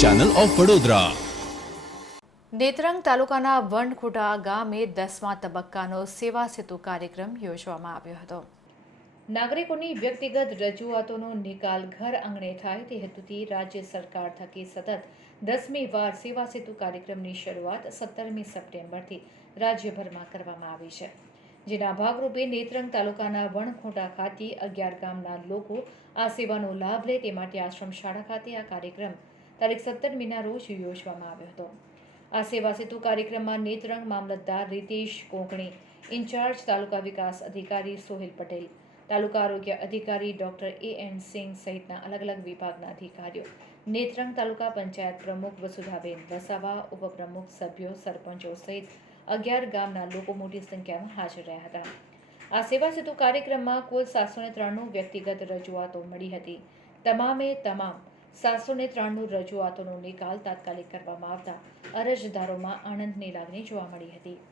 Channel of Vadodara. Netrang તાલુકાના વણખોટા ગામે 10મા તબક્કાનો સેવા સેતુ કાર્યક્રમ યોજવામાં આવ્યો હતો. નાગરિકોની વ્યક્તિગત રજૂઆતોનો નિકાલ ઘર આંગણે થાય તે હેતુથી રાજ્ય સરકાર થકી સતત 10મી વાર સેવા સેતુ કાર્યક્રમની શરૂઆત 17મી સપ્ટેમ્બરથી રાજ્યભરમાં કરવામાં આવી છે. જેના ભાગરૂપે નેત્રંગ તાલુકાના વણખોટા ખાતે 11 ગામના લોકો આ સેવાનો લાભ લે તે માટે આશ્રમ શાળા ખાતે આ કાર્યક્રમ તારીખ 17મીના રોજ યોજવામાં આવ્યો હતો. આ સેવા સેતુ કાર્યક્રમમાં નેત્રંગ મામલતદાર રીતેશ કોંકણી, ઇન્ચાર્જ તાલુકા વિકાસ અધિકારી સોહેલ પટેલ, તાલુકા આરોગ્ય અધિકારી ડોક્ટર A.N. સિંહ સહિતના અલગ અલગ વિભાગના અધિકારીઓ, નેત્રંગ તાલુકા પંચાયત પ્રમુખ વસુધાબેન વસાવા, ઉપપ્રમુખ, સભ્યો, સરપંચો સહિત 11 ગામના લોકો મોટી સંખ્યામાં હાજર રહ્યા હતા. આ સેવા સેતુ કાર્યક્રમમાં કુલ 703 વ્યક્તિગત રજૂઆતો મળી હતી. તમામ 703 રજૂઆતોનો નિકાલ તાત્કાલિક કરવામાં આવતા અરજદારોમાં આનંદની લાગણી જોવા મળી હતી.